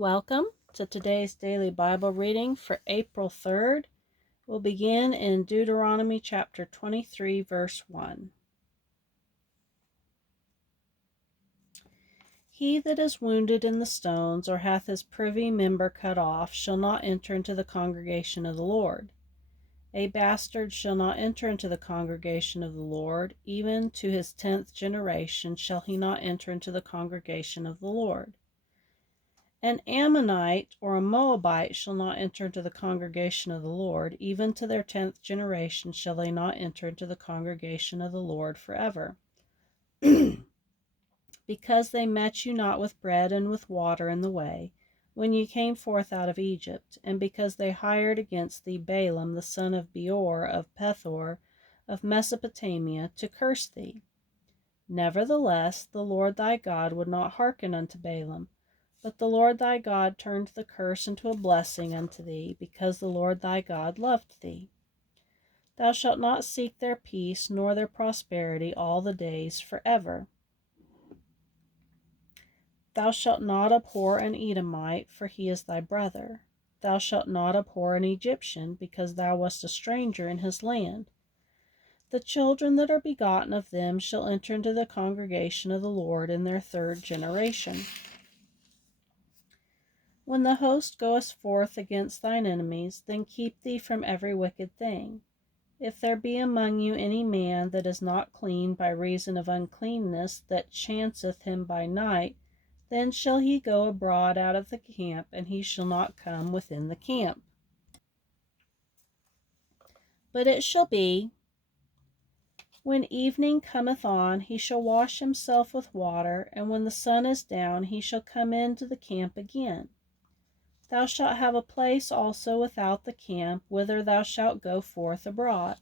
Welcome to today's daily Bible reading for April 3rd. We'll begin in Deuteronomy chapter 23, verse 1. He that is wounded in the stones, or hath his privy member cut off, shall not enter into the congregation of the Lord. A bastard shall not enter into the congregation of the Lord, even to his 10th generation shall he not enter into the congregation of the Lord. An Ammonite or a Moabite shall not enter into the congregation of the Lord, even to their 10th generation shall they not enter into the congregation of the Lord forever. Because they met you not with bread and with water in the way, when you came forth out of Egypt, and because they hired against thee Balaam the son of Beor of Pethor of Mesopotamia to curse thee. Nevertheless, the Lord thy God would not hearken unto Balaam, but the Lord thy God turned the curse into a blessing unto thee, because the Lord thy God loved thee. Thou shalt not seek their peace nor their prosperity all the days forever. Thou shalt not abhor an Edomite, for he is thy brother. Thou shalt not abhor an Egyptian, because thou wast a stranger in his land. The children that are begotten of them shall enter into the congregation of the Lord in their 3rd generation. When the host goeth forth against thine enemies, then keep thee from every wicked thing. If there be among you any man that is not clean by reason of uncleanness that chanceth him by night, then shall he go abroad out of the camp, and he shall not come within the camp. But it shall be, when evening cometh on, he shall wash himself with water, and when the sun is down, he shall come into the camp again. Thou shalt have a place also without the camp, whither thou shalt go forth abroad.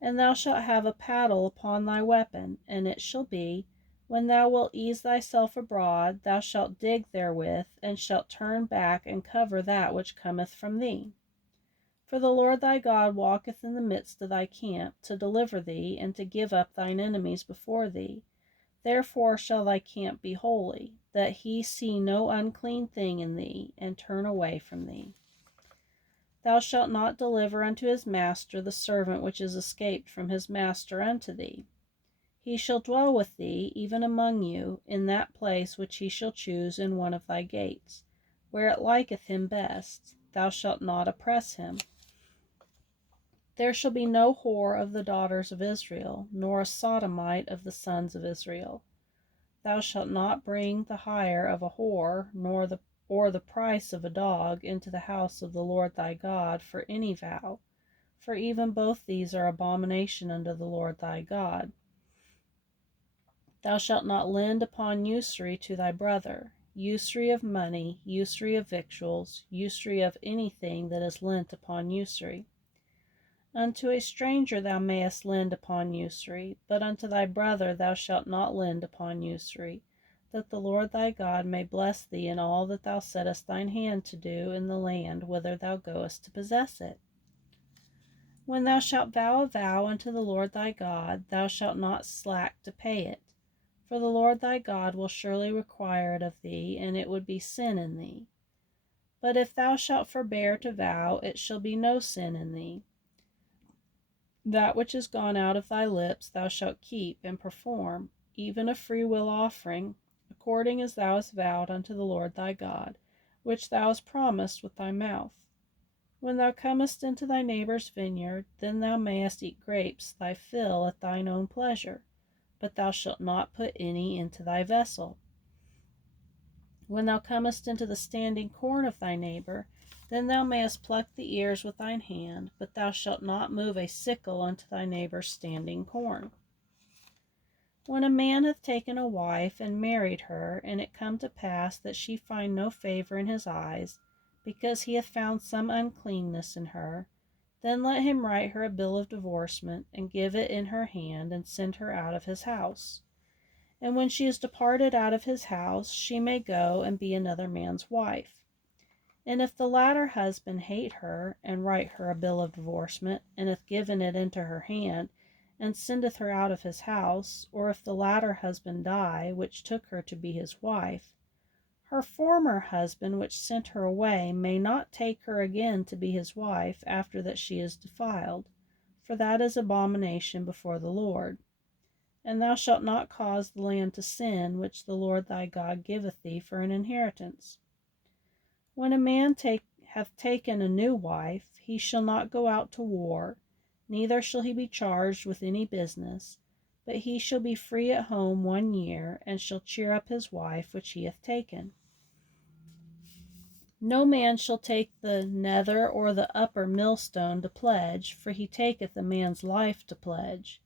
And thou shalt have a paddle upon thy weapon, and it shall be, when thou wilt ease thyself abroad, thou shalt dig therewith, and shalt turn back and cover that which cometh from thee. For the Lord thy God walketh in the midst of thy camp, to deliver thee, and to give up thine enemies before thee. Therefore shall thy camp be holy, that he see no unclean thing in thee, and turn away from thee. Thou shalt not deliver unto his master the servant which is escaped from his master unto thee. He shall dwell with thee, even among you, in that place which he shall choose in one of thy gates, where it liketh him best. Thou shalt not oppress him. There shall be no whore of the daughters of Israel, nor a sodomite of the sons of Israel. Thou shalt not bring the hire of a whore, nor the price of a dog into the house of the Lord thy God for any vow, for even both these are abomination unto the Lord thy God. Thou shalt not lend upon usury to thy brother, usury of money, usury of victuals, usury of anything that is lent upon usury. Unto a stranger thou mayest lend upon usury, but unto thy brother thou shalt not lend upon usury, that the Lord thy God may bless thee in all that thou settest thine hand to do in the land whither thou goest to possess it. When thou shalt vow a vow unto the Lord thy God, thou shalt not slack to pay it, for the Lord thy God will surely require it of thee, and it would be sin in thee. But if thou shalt forbear to vow, it shall be no sin in thee. That which is gone out of thy lips thou shalt keep and perform, even a freewill offering, according as thou hast vowed unto the Lord thy God, which thou hast promised with thy mouth. When thou comest into thy neighbour's vineyard, then thou mayest eat grapes thy fill at thine own pleasure, but thou shalt not put any into thy vessel. When thou comest into the standing corn of thy neighbour, then thou mayest pluck the ears with thine hand, but thou shalt not move a sickle unto thy neighbour's standing corn. When a man hath taken a wife and married her, and it come to pass that she find no favour in his eyes, because he hath found some uncleanness in her, then let him write her a bill of divorcement, and give it in her hand, and send her out of his house. And when she is departed out of his house, she may go and be another man's wife. And if the latter husband hate her, and write her a bill of divorcement, and hath given it into her hand, and sendeth her out of his house, or if the latter husband die, which took her to be his wife, Her former husband, which sent her away, may not take her again to be his wife after that she is defiled, for that is abomination before the Lord. And thou shalt not cause the land to sin, which the Lord thy God giveth thee for an inheritance. When a man hath taken a new wife, he shall not go out to war, neither shall he be charged with any business, but he shall be free at home 1 year, and shall cheer up his wife which he hath taken. No man shall take the nether or the upper millstone to pledge, for he taketh a man's life to pledge.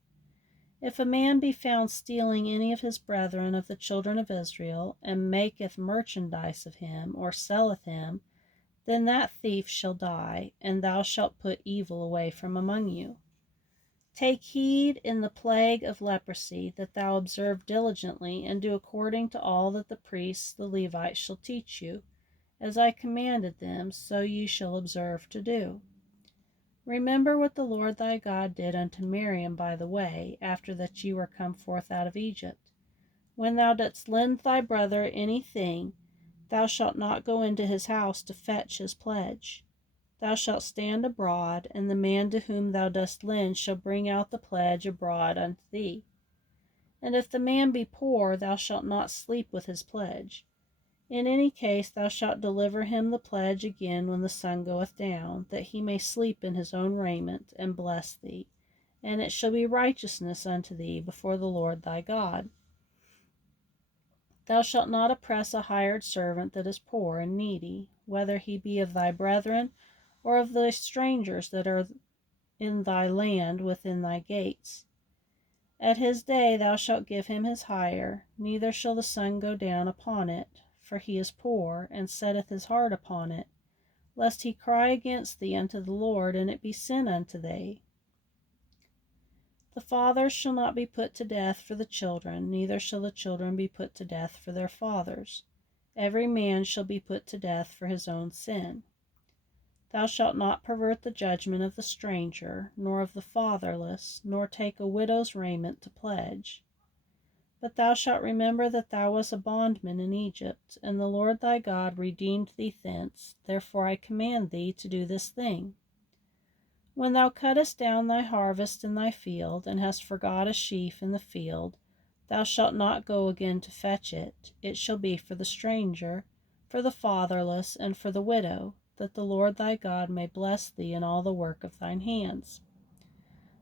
If a man be found stealing any of his brethren of the children of Israel, and maketh merchandise of him, or selleth him, then that thief shall die, and thou shalt put evil away from among you. Take heed in the plague of leprosy, that thou observe diligently, and do according to all that the priests the Levites shall teach you. As I commanded them, so ye shall observe to do. Remember what the Lord thy God did unto Miriam by the way, after that ye were come forth out of Egypt. When thou dost lend thy brother any thing, thou shalt not go into his house to fetch his pledge. Thou shalt stand abroad, and the man to whom thou dost lend shall bring out the pledge abroad unto thee. And if the man be poor, thou shalt not sleep with his pledge. In any case thou shalt deliver him the pledge again when the sun goeth down, that he may sleep in his own raiment, and bless thee, and it shall be righteousness unto thee before the Lord thy God. Thou shalt not oppress a hired servant that is poor and needy, whether he be of thy brethren, or of the strangers that are in thy land within thy gates. At his day thou shalt give him his hire, neither shall the sun go down upon it, for he is poor, and setteth his heart upon it, lest he cry against thee unto the Lord, and it be sin unto thee. The fathers shall not be put to death for the children, neither shall the children be put to death for their fathers. Every man shall be put to death for his own sin. Thou shalt not pervert the judgment of the stranger, nor of the fatherless, nor take a widow's raiment to pledge. But thou shalt remember that thou wast a bondman in Egypt, and the Lord thy God redeemed thee thence. Therefore I command thee to do this thing. When thou cuttest down thy harvest in thy field, and hast forgot a sheaf in the field, thou shalt not go again to fetch it. It shall be for the stranger, for the fatherless, and for the widow, that the Lord thy God may bless thee in all the work of thine hands.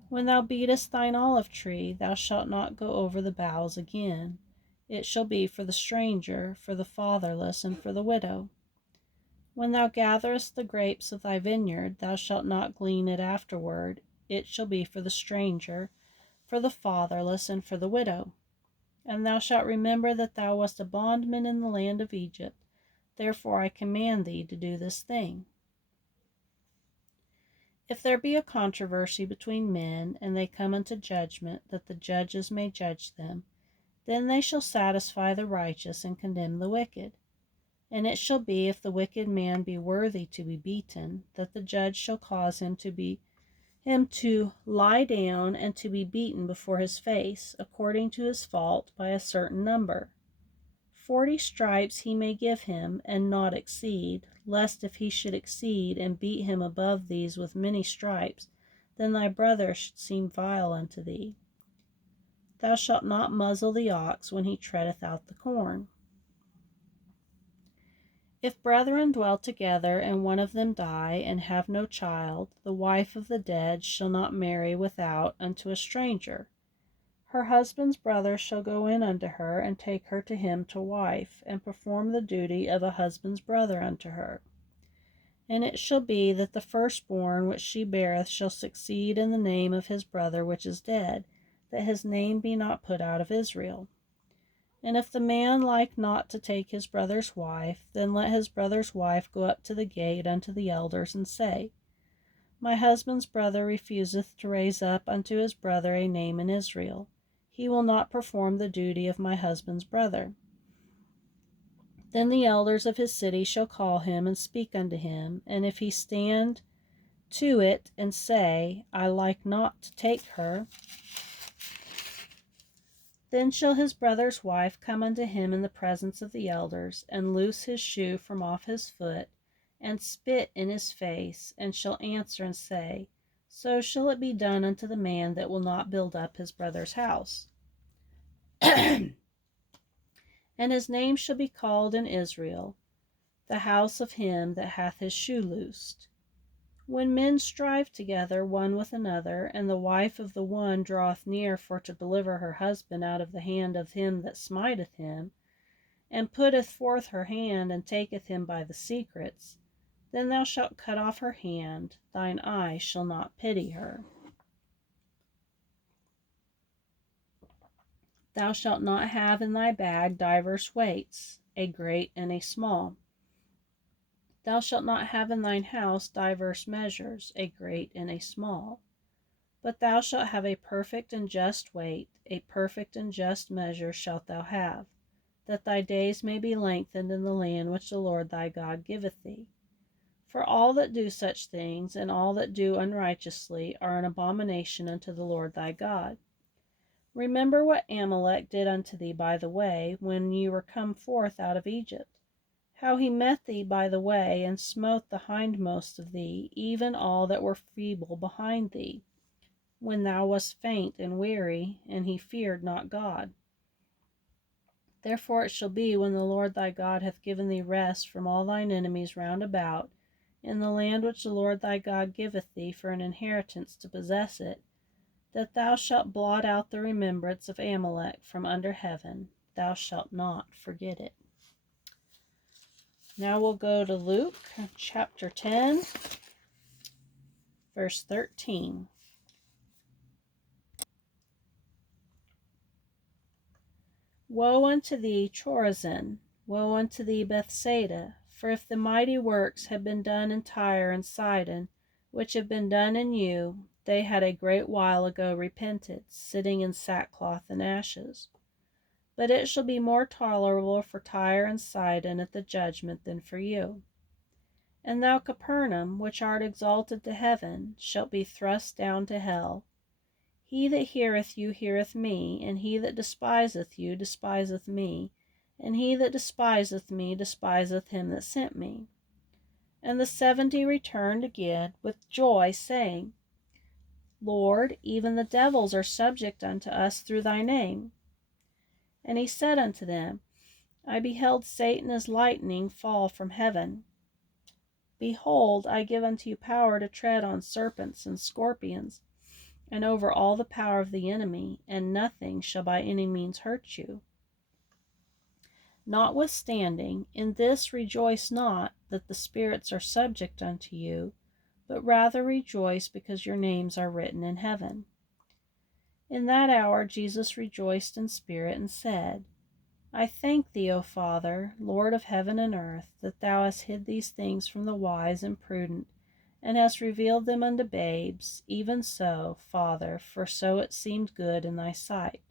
When thou beatest thine olive tree, thou shalt not go over the boughs again. It shall be for the stranger, for the fatherless, and for the widow. When thou gatherest the grapes of thy vineyard, thou shalt not glean it afterward. It shall be for the stranger, for the fatherless, and for the widow. And thou shalt remember that thou wast a bondman in the land of Egypt. Therefore I command thee to do this thing. If there be a controversy between men, and they come unto judgment, that the judges may judge them, then they shall satisfy the righteous and condemn the wicked. And it shall be, if the wicked man be worthy to be beaten, that the judge shall cause him to lie down and to be beaten before his face, according to his fault, by a certain number. 40 stripes he may give him, and not exceed, lest if he should exceed, and beat him above these with many stripes, then thy brother should seem vile unto thee. Thou shalt not muzzle the ox when he treadeth out the corn. If brethren dwell together, and one of them die, and have no child, the wife of the dead shall not marry without unto a stranger. Her husband's brother shall go in unto her, and take her to him to wife, and perform the duty of a husband's brother unto her. And it shall be that the firstborn which she beareth shall succeed in the name of his brother which is dead, that his name be not put out of Israel. And if the man like not to take his brother's wife, then let his brother's wife go up to the gate unto the elders, and say, My husband's brother refuseth to raise up unto his brother a name in Israel. He will not perform the duty of my husband's brother. Then the elders of his city shall call him, and speak unto him, and if he stand to it, and say, I like not to take her, Then shall his brother's wife come unto him in the presence of the elders, and loose his shoe from off his foot, and spit in his face, and shall answer and say, So shall it be done unto the man that will not build up his brother's house. And his name shall be called in Israel, the house of him that hath his shoe loosed. When men strive together one with another, and the wife of the one draweth near for to deliver her husband out of the hand of him that smiteth him, and putteth forth her hand, and taketh him by the secrets, then thou shalt cut off her hand, thine eye shall not pity her. Thou shalt not have in thy bag divers weights, a great and a small. Thou shalt not have in thine house divers measures, a great and a small. But thou shalt have a perfect and just weight, a perfect and just measure shalt thou have, that thy days may be lengthened in the land which the Lord thy God giveth thee. For all that do such things, and all that do unrighteously, are an abomination unto the Lord thy God. Remember what Amalek did unto thee by the way, when ye were come forth out of Egypt, how he met thee by the way, and smote the hindmost of thee, even all that were feeble behind thee, when thou wast faint and weary, and he feared not God. Therefore it shall be, when the Lord thy God hath given thee rest from all thine enemies round about, in the land which the Lord thy God giveth thee for an inheritance to possess it, that thou shalt blot out the remembrance of Amalek from under heaven, thou shalt not forget it. Now we'll go to Luke chapter 10, verse 13. Woe unto thee, Chorazin! Woe unto thee, Bethsaida! For if the mighty works had been done in Tyre and Sidon, which have been done in you, they had a great while ago repented, sitting in sackcloth and ashes. But it shall be more tolerable for Tyre and Sidon at the judgment than for you. And thou, Capernaum, which art exalted to heaven, shalt be thrust down to hell. He that heareth you heareth me, and he that despiseth you despiseth me, and he that despiseth me despiseth him that sent me. And the 70 returned again with joy, saying, Lord, even the devils are subject unto us through thy name. And he said unto them, I beheld Satan as lightning fall from heaven. Behold, I give unto you power to tread on serpents and scorpions, and over all the power of the enemy, and nothing shall by any means hurt you. Notwithstanding, in this rejoice not that the spirits are subject unto you, but rather rejoice because your names are written in heaven. In that hour Jesus rejoiced in spirit, and said, I thank thee, O Father, Lord of heaven and earth, that thou hast hid these things from the wise and prudent, and hast revealed them unto babes. Even so, Father, for so it seemed good in thy sight.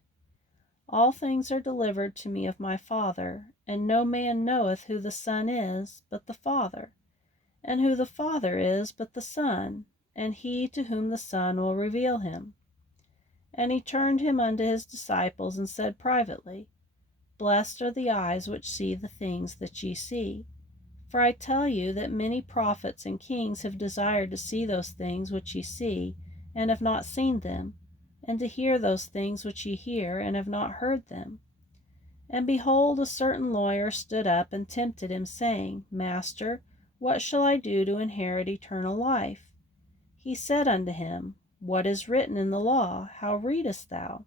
All things are delivered to me of my Father, and no man knoweth who the Son is, but the Father, and who the Father is, but the Son, and he to whom the Son will reveal him. And he turned him unto his disciples, and said privately, Blessed are the eyes which see the things that ye see. For I tell you that many prophets and kings have desired to see those things which ye see, and have not seen them, and to hear those things which ye hear, and have not heard them. And behold, a certain lawyer stood up and tempted him, saying, Master, what shall I do to inherit eternal life? He said unto him, What is written in the law? How readest thou?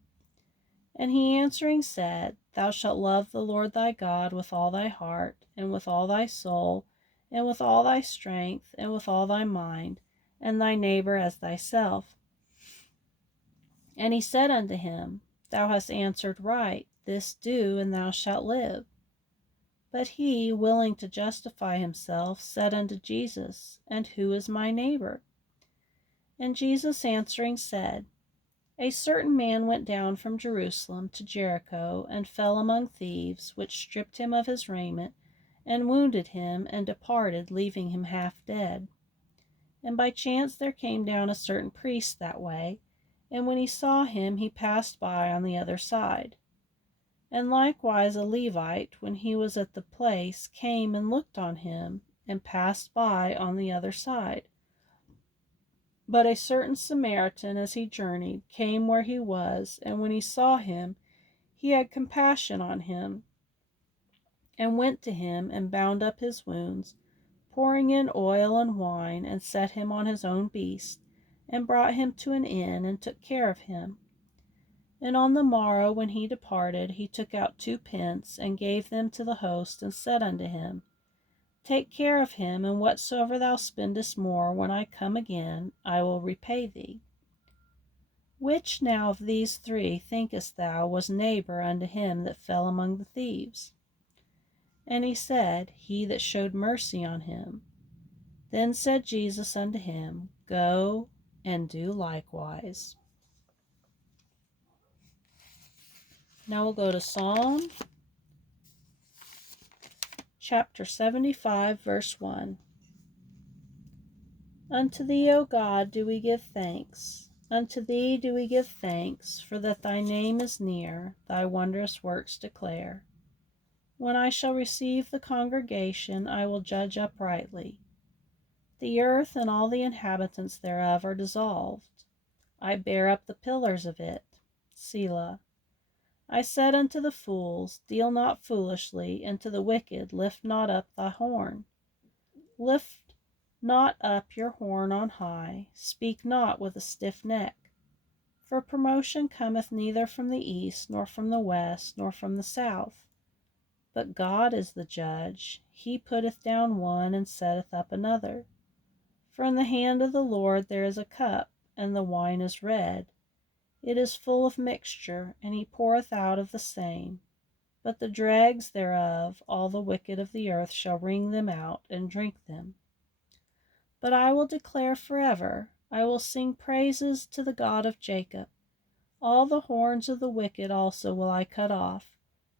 And he answering said, Thou shalt love the Lord thy God with all thy heart, and with all thy soul, and with all thy strength, and with all thy mind, and thy neighbor as thyself. And he said unto him, Thou hast answered right, this do, and thou shalt live. But he, willing to justify himself, said unto Jesus, And who is my neighbor? And Jesus answering said, A certain man went down from Jerusalem to Jericho, and fell among thieves, which stripped him of his raiment, and wounded him, and departed, leaving him half dead. And by chance there came down a certain priest that way, and when he saw him, he passed by on the other side. And likewise a Levite, when he was at the place, came and looked on him, and passed by on the other side. But a certain Samaritan, as he journeyed, came where he was, and when he saw him, he had compassion on him, and went to him, and bound up his wounds, pouring in oil and wine, and set him on his own beast, and brought him to an inn, and took care of him. And on the morrow, when he departed, he took out 2 pence, and gave them to the host, and said unto him, Take care of him, and whatsoever thou spendest more, when I come again, I will repay thee. Which now of these 3 thinkest thou was neighbor unto him that fell among the thieves? And he said, He that showed mercy on him. Then said Jesus unto him, Go and do likewise. Now we'll go to Psalm chapter 75, verse 1. Unto thee, O God, do we give thanks. Unto thee do we give thanks, for that thy name is near, thy wondrous works declare. When I shall receive the congregation, I will judge uprightly. The earth and all the inhabitants thereof are dissolved. I bear up the pillars of it. Selah. I said unto the fools, Deal not foolishly, and to the wicked, Lift not up thy horn. Lift not up your horn on high, speak not with a stiff neck. For promotion cometh neither from the east, nor from the west, nor from the south. But God is the judge. He putteth down one, and setteth up another. For in the hand of the Lord there is a cup, and the wine is red. It is full of mixture, and he poureth out of the same. But the dregs thereof, all the wicked of the earth shall wring them out, and drink them. But I will declare forever, I will sing praises to the God of Jacob. All the horns of the wicked also will I cut off,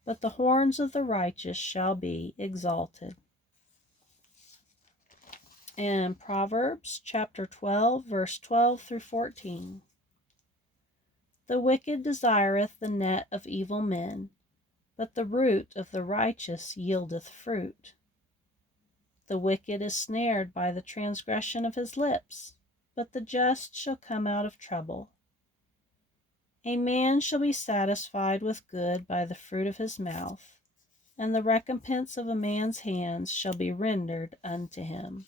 but the horns of the righteous shall be exalted. And Proverbs chapter 12, verse 12 through 14. The wicked desireth the net of evil men, but the root of the righteous yieldeth fruit. The wicked is snared by the transgression of his lips, but the just shall come out of trouble. A man shall be satisfied with good by the fruit of his mouth, and the recompense of a man's hands shall be rendered unto him.